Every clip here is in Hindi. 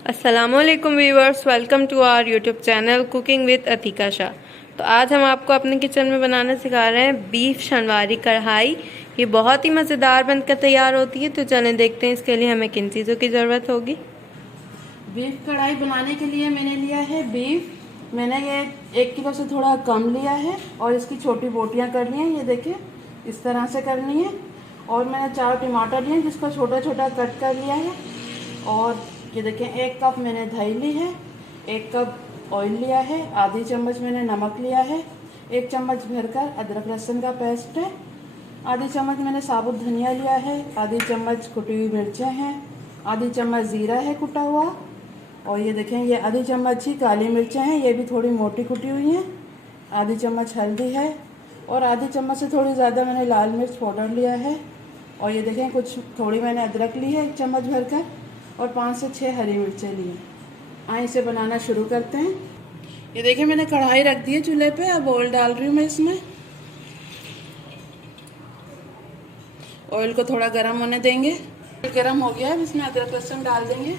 अस्सलामुअलैकुम viewers, welcome to our YouTube channel cooking with Atika Shah. तो आज हम आपको अपने किचन में बनाना सिखा रहे हैं बीफ शनवारी कढ़ाई। ये बहुत ही मज़ेदार बनकर तैयार होती है। तो चलें देखते हैं इसके लिए हमें किन चीज़ों की ज़रूरत होगी। बीफ कढ़ाई बनाने के लिए मैंने लिया है बीफ। मैंने ये 1 किलो से थोड़ा कम लिया है और इसकी छोटी बोटियां करनी है। ये देखिए इस तरह से करनी है। और मैंने 4 टमाटर लिए जिसको छोटा छोटा कट कर लिया है। और ये देखिए 1 कप मैंने दही ली है, 1 कप ऑयल लिया है, आधी चम्मच मैंने नमक लिया है, 1 चम्मच भरकर अदरक लहसुन का पेस्ट है, आधी चम्मच मैंने साबुत धनिया लिया है, आधी चम्मच कुटी हुई मिर्चें हैं, आधी चम्मच ज़ीरा है कुटा हुआ। और ये देखें ये आधी चम्मच ही काली मिर्चें हैं, ये भी थोड़ी मोटी कुटी हुई हैं। आधी चम्मच हल्दी है और आधी चम्मच से थोड़ी ज़्यादा मैंने लाल मिर्च पाउडर लिया है। और ये देखें कुछ थोड़ी मैंने अदरक ली है 1 चम्मच भरकर और 5 से 6 हरी मिर्चें ली हैं। आइए इसे बनाना शुरू करते हैं। ये देखिए मैंने कढ़ाई रख दी है चूल्हे पे। अब ऑयल डाल रही हूँ मैं इसमें। ऑयल को थोड़ा गर्म होने देंगे। गर्म हो गया है, इसमें अदरक लहसुन डाल देंगे।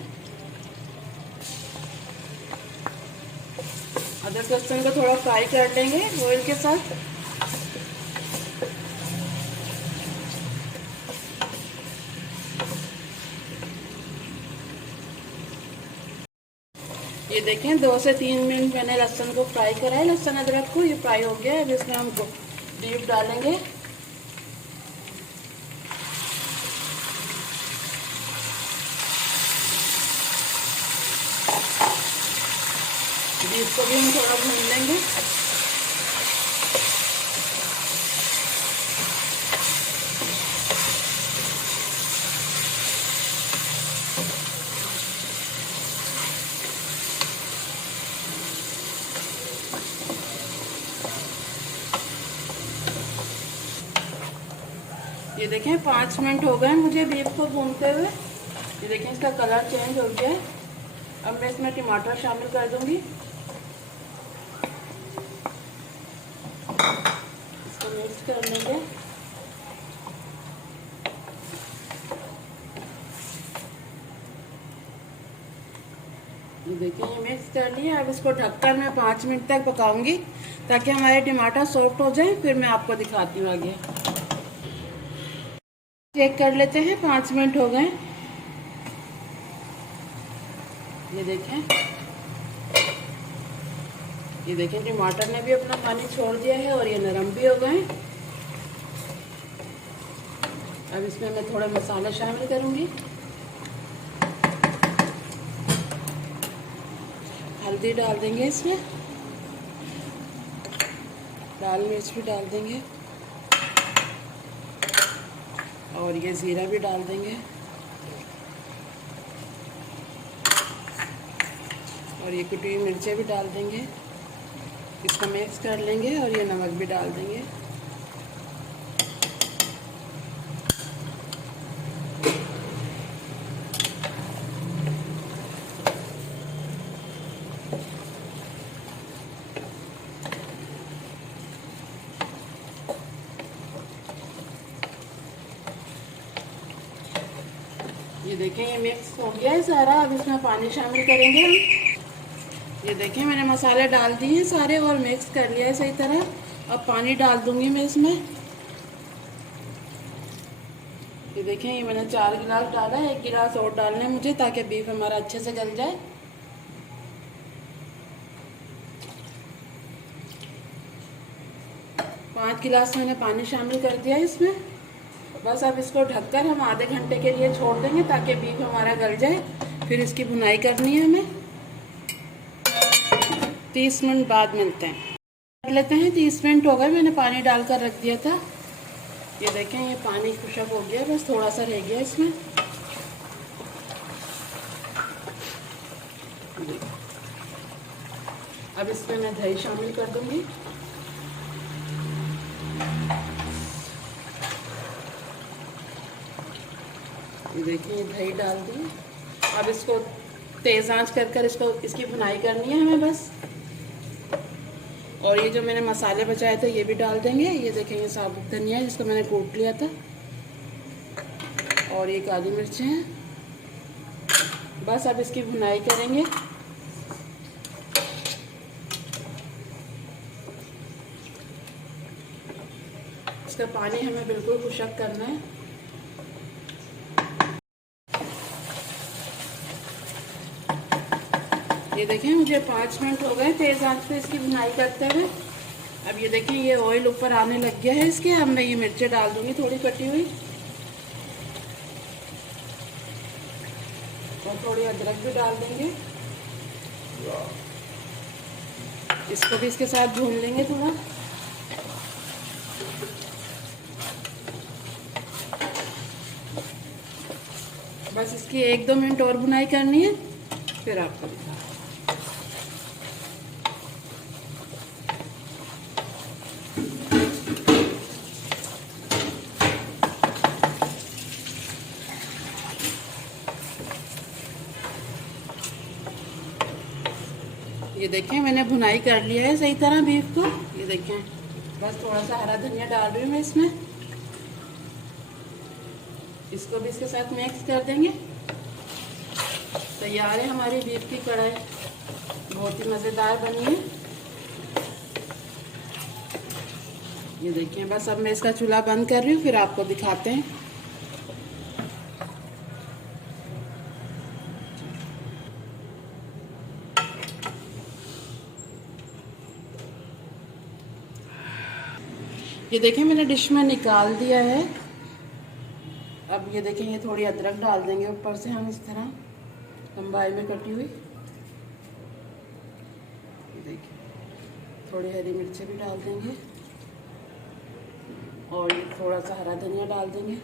अदरक लहसुन को थोड़ा फ्राई कर लेंगे ऑयल के साथ। ये देखें 2 से 3 मिनट मैंने लहसुन को फ्राई करा है, लहसुन अदरक को। ये फ्राई हो गया है। अब इसमें हम बीफ डालेंगे। बीफ को भी हम थोड़ा भून लेंगे। ये देखें 5 मिनट हो गए मुझे बीफ को भूनते हुए। ये देखें इसका कलर चेंज हो गया है। अब मैं इसमें टमाटर शामिल कर दूंगी। इसको मिक्स कर लेंगे। ये देखिए ये मिक्स कर लिया। अब इसको ढककर मैं 5 मिनट तक पकाऊंगी ताकि हमारे टमाटर सॉफ्ट हो जाए। फिर मैं आपको दिखाती हूँ आगे। चेक कर लेते हैं, 5 मिनट हो गए। ये देखें टमाटर ने भी अपना पानी छोड़ दिया है और ये नरम भी हो गए। अब इसमें मैं थोड़ा मसाला शामिल करूंगी। हल्दी डाल देंगे इसमें, लाल मिर्च भी डाल देंगे और ये ज़ीरा भी डाल देंगे। और ये कुटी हुई मिर्चें भी डाल देंगे। इसको मिक्स कर लेंगे और ये नमक भी डाल देंगे। ये देखें ये मिक्स हो गया है सारा। अब इसमें पानी शामिल करेंगे हम। ये देखें मैंने मसाले डाल दिए हैं सारे और मिक्स कर लिया है सही तरह। अब पानी डाल दूंगी मैं इसमें। ये देखें ये मैंने 4 गिलास डाला है, 1 गिलास और डालना है मुझे ताकि बीफ हमारा अच्छे से गल जाए। पाँच गिलास मैंने पानी शामिल कर दिया है इसमें। बस अब इसको ढककर हम आधे घंटे के लिए छोड़ देंगे ताकि बीफ हमारा गल जाए। फिर इसकी भुनाई करनी है हमें। 30 मिनट बाद मिलते हैं। कर लेते हैं। 30 मिनट हो गए, मैंने पानी डालकर रख दिया था। ये देखें ये पानी खुशक हो गया, बस थोड़ा सा रह गया इसमें। अब इसमें मैं दही शामिल कर दूंगी। देखिए दही डाल दी। अब इसको तेज़ आंच कर इसकी भुनाई करनी है हमें बस। और ये जो मैंने मसाले बचाए थे ये भी डाल देंगे। ये देखें ये साबुत धनिया है जिसको मैंने कूट लिया था, और ये काली मिर्चें हैं, बस अब इसकी भुनाई करेंगे। इसका पानी हमें बिल्कुल खुशक करना है। ये देखें मुझे 5 मिनट हो गए तेज आंच पे इसकी भुनाई करते हुए। अब ये देखें ये ऑयल ऊपर आने लग गया है इसके। अब मैं ये मिर्चें डाल दूंगी थोड़ी कटी हुई, और थोड़ी अदरक भी डाल देंगे। इसको भी इसके साथ भून लेंगे थोड़ा। बस इसकी 1-2 मिनट और भुनाई करनी है, फिर आपको दिखा। ये देखें मैंने भुनाई कर लिया है सही तरह बीफ को। ये देखें बस थोड़ा सा हरा धनिया डाल रही हूँ मैं इसमें। इसको भी इसके साथ मिक्स कर देंगे। तैयार है हमारी बीफ की कढ़ाई, बहुत ही मज़ेदार बनी है। ये देखिए बस अब मैं इसका चूल्हा बंद कर रही हूँ, फिर आपको दिखाते हैं। ये देखें मैंने डिश में निकाल दिया है। अब ये देखें ये थोड़ी अदरक डाल देंगे ऊपर से हम इस तरह लंबाई में कटी हुई। ये देखिए थोड़ी हरी मिर्ची भी डाल देंगे, और ये थोड़ा सा हरा धनिया डाल देंगे।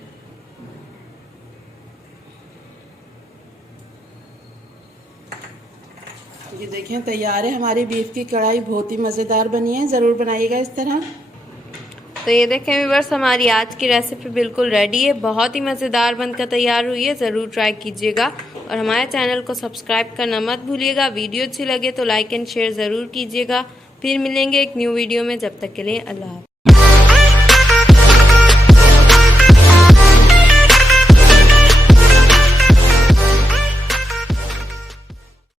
ये देखें तैयार है हमारी बीफ की कढ़ाई, बहुत ही मज़ेदार बनी है। ज़रूर बनाइएगा इस तरह। तो ये देखें व्यूअर्स हमारी आज की रेसिपी बिल्कुल रेडी है, बहुत ही मज़ेदार बनकर तैयार हुई है। ज़रूर ट्राई कीजिएगा और हमारे चैनल को सब्सक्राइब करना मत भूलिएगा। वीडियो अच्छी लगे तो लाइक एंड शेयर ज़रूर कीजिएगा। फिर मिलेंगे एक न्यू वीडियो में, जब तक के लिए अल्लाह हाफ़िज़।